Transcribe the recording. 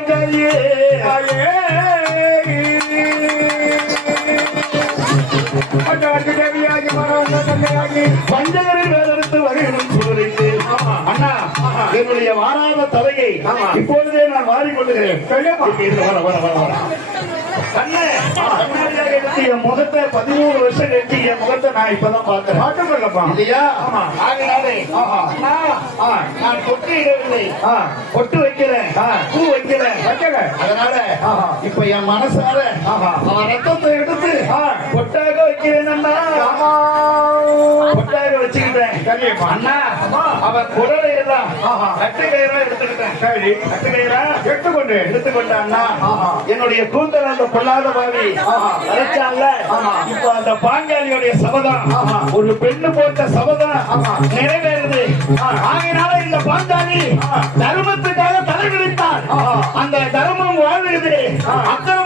பங்காளியே பஞ்சகரில் வேதெடுத்து வருகிறேன் சொல்லுரைத்து அண்ணா என்னுடைய வாராத தலையை இப்பொழுதே நான் வாரிக்கொள்ளுகிறேன். என் முகத்தை 13 வருஷம் கழிச்சு என் முகத்தை நான் இப்பதான் பாக்குறேன் இல்லையா? நான் பொட்டு இடவில்லை, பொட்டு வைக்கிறேன், பூ வைக்கிறேன். அதனால இப்ப என் மனசார அவன் ரத்தத்தை எடுத்து பொட்டாக வைக்கிறேன் அண்ணா. பொட்டாக வச்சுக்கிட்டேன் அண்ணா. அவன் குடலை எல்லாம் கட்டுக்கயிறா எடுத்துக்கிட்டேன். கட்டுக்கயிறா எடுத்துக்கொண்ட அண்ணா. என்னுடைய கூந்தல் அந்த பொல்லாத பாவி அழைச்சான்ல. இப்ப அந்த பாஞ்சாலியுடைய சபதம் ஒரு பெண்ணு போட்ட சபதம் நிறைவேறுது. ஆகையினால இந்த பாஞ்சாலி தர்மத்துக்காக தலைவிரித்தார். அந்த தர்மம் வாழ்கிறது. அத்தனை